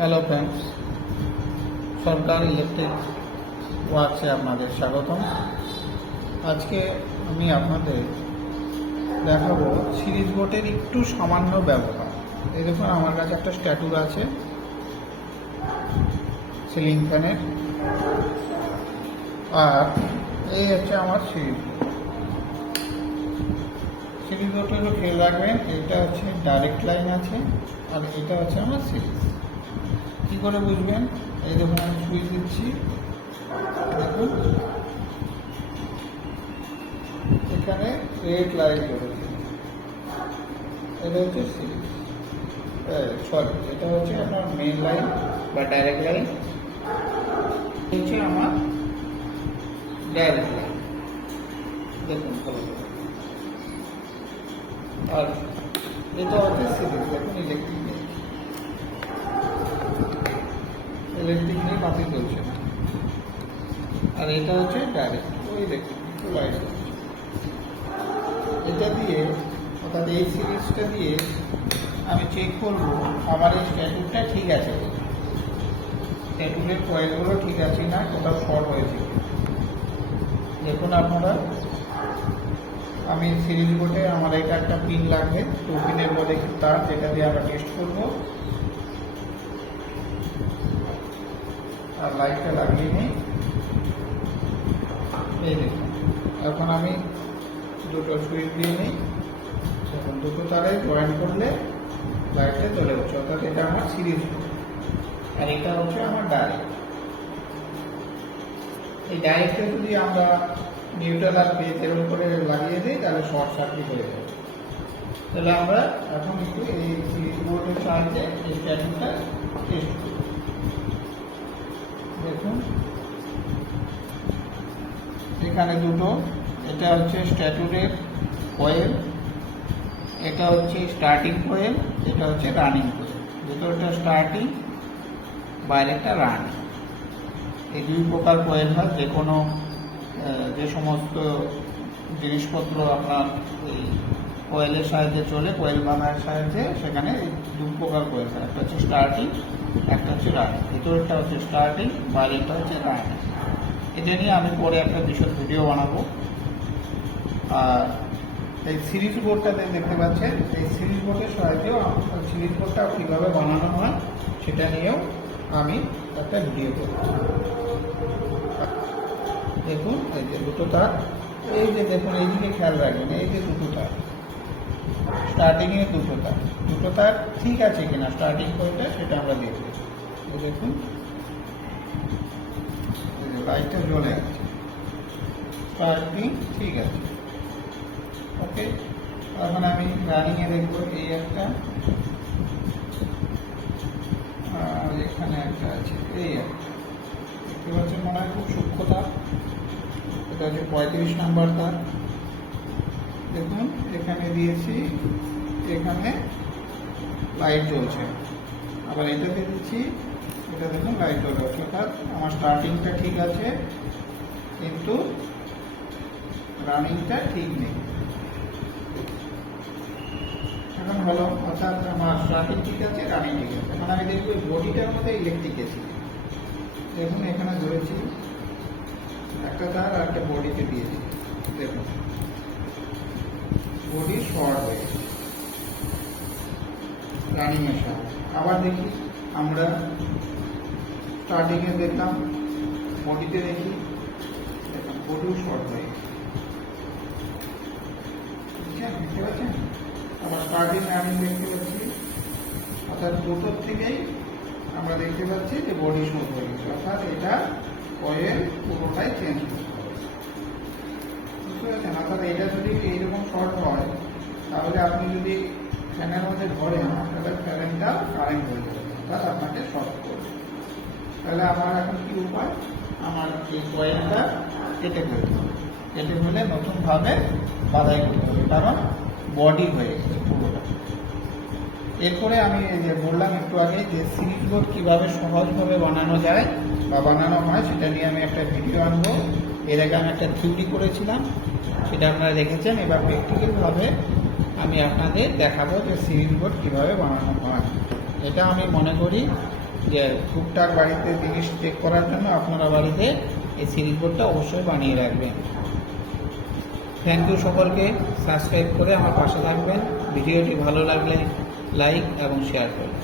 Hello friends Sarkar electric ওয়ার্কসে আপনাদের স্বাগতম। আজকে আমি আপনাদের দেখাবো সিরিজ বোর্ডের একটু সামান্য ব্যবহার। এই দেখুন, আমার কাছে একটা স্ট্যাটুর আছে সিলিং ফ্যানের আর এই হচ্ছে আমার সিরিজ সিরিজ বোর্ডেরও খেয়াল রাখবেন, এটা হচ্ছে ডাইরেক্ট লাইন আছে, আর এটা হচ্ছে আমার সিরিজ কী করে বুঝবেন? এই দেখুন আমি সুইচ দিচ্ছি। দেখুন। এখানে রেড লাইট জ্বলেছে এটা হচ্ছে সিরিজ সরি এটা হচ্ছে আপনার মেন লাইন বা ডাইরেক্ট লাইন হচ্ছে আমার ডাইরেক্ট লাইন দেখুন আর এটা হচ্ছে সিরিজ দেখুন ইলেকট্রিক নিয়ে চলছে আর এটা হচ্ছে ডাইরেক্ট এটা দিয়ে, অর্থাৎ এই সিরিজটা দিয়ে আমি চেক করব, আমার এই স্ট্যাটুটা ঠিক আছে স্ট্যাটুলের কয়েলগুলো ঠিক আছে না কোথাও শর্ট হয়েছে। দেখুন আপনারা, আমি সিরিজ বোর্ডে আমার এটা একটা পিন লাগবে টু পিনের মধ্যে তার যেটা দিয়ে আমরা টেস্ট করব। আর লাইটটা লাগিয়ে নিই। এই দেখুন, এখন আমি দুটো সুইচ দিয়ে নিই। এখন দুটো তারে জয়েন করলে লাইটটা চলে যাচ্ছে, অর্থাৎ এটা আমার সিরিজ আর এটা হচ্ছে আমার ডাইরেক্ট এই ডাইরেক্টে যদি আমরা নিউট্রাল আর বেস করে লাগিয়ে দিই, তাহলে শর্ট সার্কিট হয়ে যাবে। তাহলে আমরা এখন একটু এই সিরিজ বোর্ডের সাহায্যে এই স্ট্যাটিংটা টেস্ট করি। এখানে দুটো, এটা হচ্ছে স্ট্যাটুরের কয়েল এটা হচ্ছে স্টার্টিং কয়েল এটা হচ্ছে রানিং কয়েল ভেতরটা স্টার্টিং বাইরেটা রানিং এই দুই প্রকার কয়েল হয়, যে কোনো যে সমস্ত জিনিসপত্র আপনার এই কয়েলের সাহায্যে চলে, কয়েল বানার সাহায্যে সেখানে দু প্রকার কয়েল হয়। একটা হচ্ছে স্টার্টিং একটা হচ্ছে রানিং ভেতরেরটা হচ্ছে স্টার্টিং বাইরেরটা হচ্ছে রানিং এটা নিয়ে আমি পরে একটা বিশদ ভিডিও বানাবো। আর এই সিরিজ বোর্ডটাতে দেখতে পাচ্ছেন, এই সিরিজ বোর্ডের সাহায্যেও সিরিজ বোর্ডটা কীভাবে বানানো হয় সেটা নিয়েও আমি একটা ভিডিও করব। দেখুন, এই যে দুটো তার, এই যে দেখুন এইদিকে খেয়াল রাখবেন, এই যে দুটো তার। স্টার্টিংয়ে দুটো তার দুটো তার ঠিক আছে কিনা? স্টার্টিং পয়েন্টটা সেটা আমরা এই দেখুন। লাইটটা জ্বলে আছে স্টার্টিং ঠিক আছে। ওকে এখন আমি রানিংয়ে দেখব এই একটা। আর এখানে একটা আছে, এই একটা। দেখতে পাচ্ছেন মনে হয় খুব সূক্ষ্ম তার এটা হচ্ছে পঁয়ত্রিশ নাম্বার তার দেখুন, এখানে দিয়েছি, এখানে লাইট জ্বলছে। আবার এটাতে দিচ্ছি, এটা দেখুন লাইট জ্বলে অর্থাৎ আমার স্টার্টিংটা ঠিক আছে, কিন্তু রানিংটা ঠিক নেই। এখন হলো, অর্থাৎ আমার স্টার্টিং ঠিক আছে রানিং ঠিক আছে। এখন আমি দেখব বডিটার মধ্যে ইলেকট্রিক এসি দেখুন, এখানে ধরেছি, একটা তার আর একটা বডিতে দিয়েছি। দেখুন। বডি শর্ট হয়ে গেছে। রানিং এর সাথে। আবার দেখি, আমরা স্টার্টিংয়ে দেখলাম, বডিতে দেখি বডিও শর্ট হয়ে দেখতে পাচ্ছেন? আবার স্টার্টিং রানিং দেখতে পাচ্ছি। অর্থাৎ দুটোর থেকেই আমরা দেখতে পাচ্ছি যে বডি শর্ট হয়ে গেছে। অর্থাৎ এটা কয়েল পুরোটাই চেঞ্জ বুঝতে পারছেন অর্থাৎ এটা যদি এইরকম শর্ট হয়, তাহলে আপনি যদি ফ্যানের মধ্যে ধরেন তাহলে ফ্যানটা কারেন্ট হয়ে যাবে অর্থাৎ আপনাকে শর্ট করবে। তাহলে আমার এখন কি উপায়? আমার এই কয়েলটা কেটে ফেলতে হবে। কেটে ফেলে নতুনভাবে বাধাই করতে হবে, কারণ বডি হয়ে গেছে পুরোটা। এরপরে আমি যে বললাম একটু আগে যে সিরিজ বোর্ড কীভাবে সহজভাবে বানানো যায় বা বানানো হয়, সেটা নিয়ে আমি একটা ভিডিও আনব। এর আগে আমি একটা থিওরি করেছিলাম, সেটা আপনারা দেখেছেন, এবার প্র্যাকটিক্যালভাবে আমি আপনাদের দেখাবো যে সিরিজ বোর্ড কীভাবে বানানো হয়। এটা আমি মনে করি যে টুকটাক বাড়িতে জিনিস চেক করার জন্য আপনারা বাড়িতে এই সিরিজ বোর্ডটা অবশ্যই বানিয়ে রাখবেন। থ্যাংক ইউ সকলকে সাবস্ক্রাইব করে আমার পাশে থাকবেন। ভিডিওটি ভালো লাগলে লাইক এবং শেয়ার করবেন।